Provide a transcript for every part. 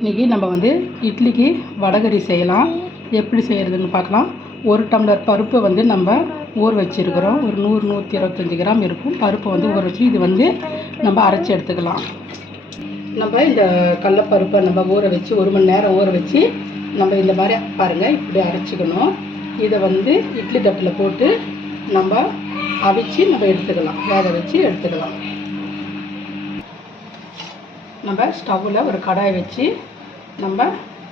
இன்றைக்கி நம்ம வந்து இட்லிக்கு வடகறி செய்யலாம். எப்படி செய்கிறதுன்னு பார்க்கலாம். ஒரு டம்ளர் பருப்பை வந்து நம்ம ஊற வச்சுருக்கிறோம். ஒரு நூறு நூற்றி இருபத்தஞ்சி கிராம் இருக்கும். பருப்பை வந்து ஊற வச்சு இது வந்து நம்ம அரைச்சி எடுத்துக்கலாம். நம்ம இந்த கடலப்பருப்பை நம்ம ஊற வச்சு ஒரு மணி நேரம் ஊற வச்சு நம்ம இந்த மாதிரி பாருங்கள் இப்படி அரைச்சிக்கணும். இதை வந்து இட்லி தட்டில் போட்டு நம்ம அவிச்சு நம்ம எடுத்துக்கலாம். வேக வச்சு எடுத்துக்கலாம். நம்ம ஸ்டவ்வில் ஒரு கடாய் வச்சு நம்ம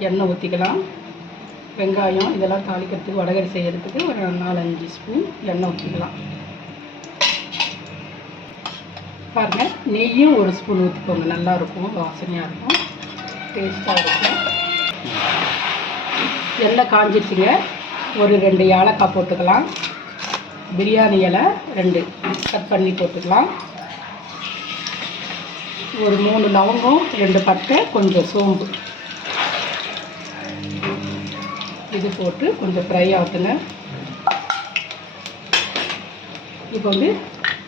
எண்ணெய் ஊற்றிக்கலாம் வெங்காயம் இதெல்லாம் தாளிக்கிறதுக்கு வடகரி செய்கிறதுக்கு ஒரு நாலஞ்சு ஸ்பூன் எண்ணெய் ஊற்றிக்கலாம் பாருங்கள் நெய்யும் ஒரு ஸ்பூன் ஊற்றிக்கோங்க நல்லாயிருக்கும் வாசனையாக இருக்கும் டேஸ்ட்டாக இருக்கும். எண்ணெய் காஞ்சிருச்சுங்க. ஒரு ரெண்டு ஏலக்காய் போட்டுக்கலாம். பிரியாணி இலை ரெண்டு கட் பண்ணி போட்டுக்கலாம். ஒரு மூணு லவங்கம் ரெண்டு பட்டை கொஞ்சம் சோம்பு. இது போட்டு கொஞ்சம் ஃப்ரை ஆகுதுங்க இப்போ வந்து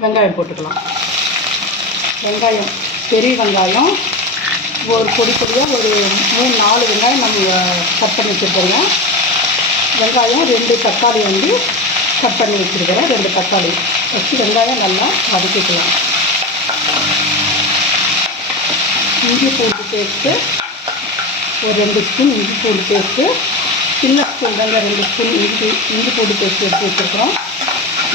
வெங்காயம் போட்டுக்கலாம். வெங்காயம் பெரிய வெங்காயம் ஒரு பொடி பொடியாக ஒரு மூணு நாலு வெங்காயம் நம்ம கட் பண்ணி வச்சுருக்கோங்க. வெங்காயம் ரெண்டு தக்காளி வந்து கட் பண்ணி வச்சுருக்கிறேன். ரெண்டு தக்காளி. வச்சு வெங்காயம் நல்லா வதக்கிக்கலாம். இஞ்சி பூண்டு பேஸ்ட்டு ஒரு ரெண்டு ஸ்பூன் இஞ்சி பூண்டு பேஸ்ட்டு சின்ன ஸ்பூன் தாங்க ரெண்டு ஸ்பூன் இஞ்சி இஞ்சி பூண்டு பேஸ்ட் எடுத்து வச்சுருக்கோம்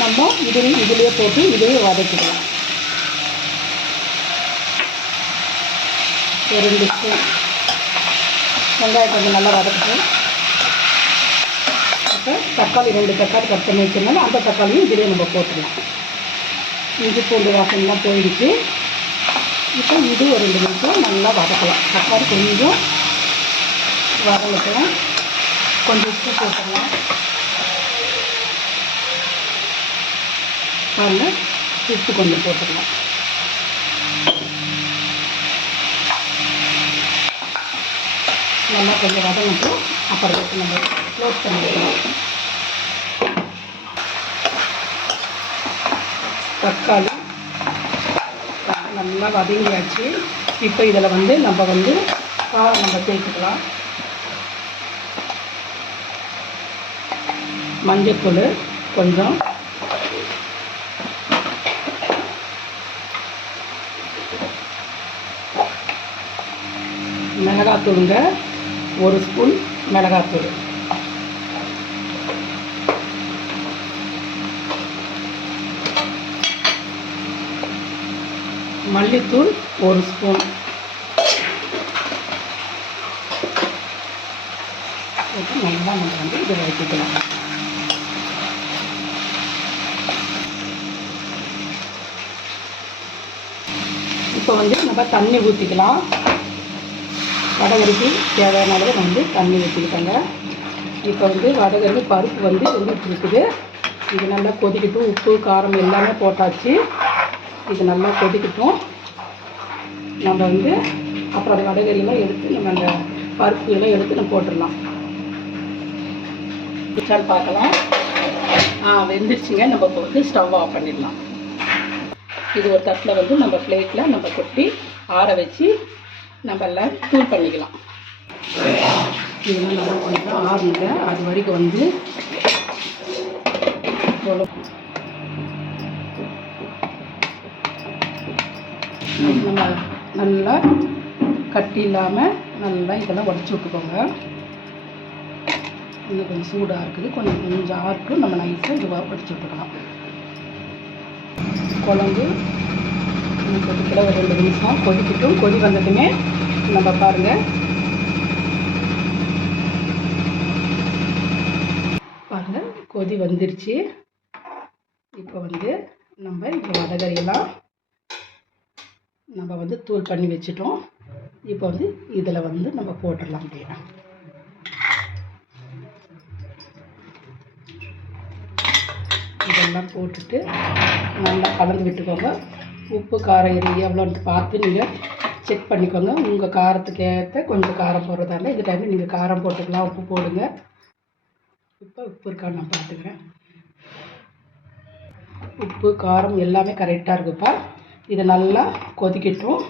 நம்ம இது இதுலேயே போட்டு இதையே வதக்கிக்கலாம். ஒரு ரெண்டு ஸ்பூன். வெங்காயம் கொஞ்சம் நல்லா வதக்கணும் அப்போ தக்காளி ரெண்டு தக்காளி கட் பண்ணி வச்சிருந்தாலும் அந்த தக்காளியும் இதிலே நம்ம போட்டுடலாம் இஞ்சி பூண்டு வாசனைலாம் போயிடுச்சு. இப்போ இது ஒரு ரெண்டு நிமிஷம் நல்லா வதக்கலாம். தக்காளி கொஞ்சம் வதங்கட்டும். கொஞ்சம் உப்பு போட்டுடலாம். பாருங்க உப்பு கொஞ்சம் போட்டுக்கலாம். நல்லா கொஞ்சம் வதங்கட்டும். அப்புறம் நம்ம க்ளோஸ் பண்ணிக்கலாம் தக்காளி நல்லா வதங்கியாச்சு. இப்போ இதில் வந்து நம்ம வந்து காரம் நம்ம சேர்த்துக்கலாம். மஞ்சத்தூள் கொஞ்சம். மிளகாத்தூளுங்க ஒரு ஸ்பூன் மிளகாத்தூள். மல்லித்தூள் ஒரு ஸ்பூன். போட்டு நல்லா நம்ம வந்து இதை வதக்கிக்கலாம். இப்போ வந்து நம்ம தண்ணி ஊற்றிக்கலாம் வடகரிக்கு தேவையான அளவு வந்து தண்ணி ஊற்றிக்கிட்டாங்க இப்போ வந்து வடகரிக்கு பருப்பு வந்து வெந்துட்டு இருக்குது. இது நல்லா கொதிக்கட்டும். உப்பு காரம் எல்லாமே போட்டாச்சு. இது நல்லா கொதிக்கட்டும். நம்ம வந்து அப்புறம் அந்த வடகரியெல்லாம் எடுத்து நம்ம அந்த பருப்பு எல்லாம் எடுத்து நம்ம போட்டுடலாம். கிச்சன் பார்க்கலாம். ஆ வெந்துருச்சுங்க. நம்ம இப்போ வந்து ஸ்டவ் ஆஃப் பண்ணிடலாம். இது ஒரு தட்டில் வந்து நம்ம பிளேட்டில் நம்ம கொட்டி ஆற வச்சு நம்ம எல்லாம் தூள் பண்ணிக்கலாம். இதெல்லாம் நல்லா கொஞ்சம் ஆறுங்க அது வரைக்கும் வந்து நம்ம நல்லா கட்டி இல்லாமல் நல்லா இதெல்லாம் உடச்சி விட்டுக்கோங்க. இன்னும் கொஞ்சம் சூடாக இருக்குது. கொஞ்சம் கொஞ்சம் ஆறுட்டும் நம்ம நைஸாக இதுவாக உடச்சி விட்டுக்கலாம். குழம்பு கொதிக்கல. ஒரு ரெண்டு நிமிஷம் கொதிக்கட்டும். கொதி வந்ததுமே நம்ம பாருங்கள் பாருங்கள் கொதி வந்துருச்சு. இப்போ வந்து நம்ம இந்த வடகரியெல்லாம் நம்ம வந்து தூள் பண்ணி வச்சுட்டோம். இப்போ வந்து இதில் வந்து நம்ம போட்டுடலாம் அப்படியே. இதெல்லாம் போட்டுட்டு நல்லா கலந்து விட்டுக்கோங்க. உப்பு காரம் இது எவ்வளோன்ட்டு பார்த்து நீங்கள் செக் பண்ணிக்கோங்க. உங்கள் காரத்துக்கு ஏற்ற கொஞ்சம் காரம் போடுறதா இருந்தால் இந்த டைமில் நீங்கள் காரம் போட்டுக்கலாம் உப்பு போடுங்க. இப்போ உப்பு இருக்கான்னு நான் பார்த்துக்கிறேன். உப்பு காரம் எல்லாமே கரெக்டாக இருக்குப்பா. இதை நல்லா கொதிக்கட்டும்.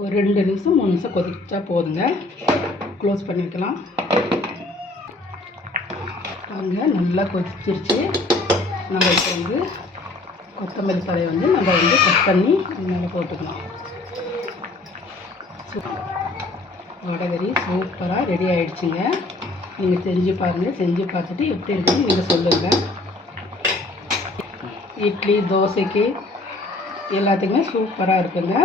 ஒரு ரெண்டு நிமிஷம் மூணு நிமிஷம் கொதிச்சா போதுங்க. க்ளோஸ் பண்ணி வைக்கலாம். பாருங்க நல்லா கொதிச்சிருச்சு. நம்ம இப்போ வந்து கொத்தமல்லி தழையை வந்து நம்ம வந்து கட் பண்ணி நல்லா மேலே போட்டுக்கலாம். வடகறி சூப்பராக ரெடி ஆகிடுச்சிங்க நீங்கள் செஞ்சு பாருங்கள் செஞ்சு பார்த்துட்டு எப்படி இருக்குன்னு நீங்கள் சொல்லுங்கள் இட்லி தோசைக்கு எல்லாத்துக்குமே சூப்பராக இருக்குங்க.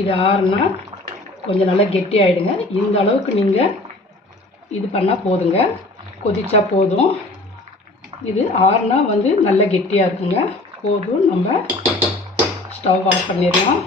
இது ஆறுனா கொஞ்சம் நல்லா கெட்டி ஆகிடுங்க இந்த அளவுக்கு நீங்கள் இது பண்ணால் போதுங்க. கொதிச்சா போதும். இது ஆறுனா வந்து நல்லா கெட்டியாக இருக்குங்க. போதும். நம்ம ஸ்டவ் ஆஃப் பண்ணிடலாம்.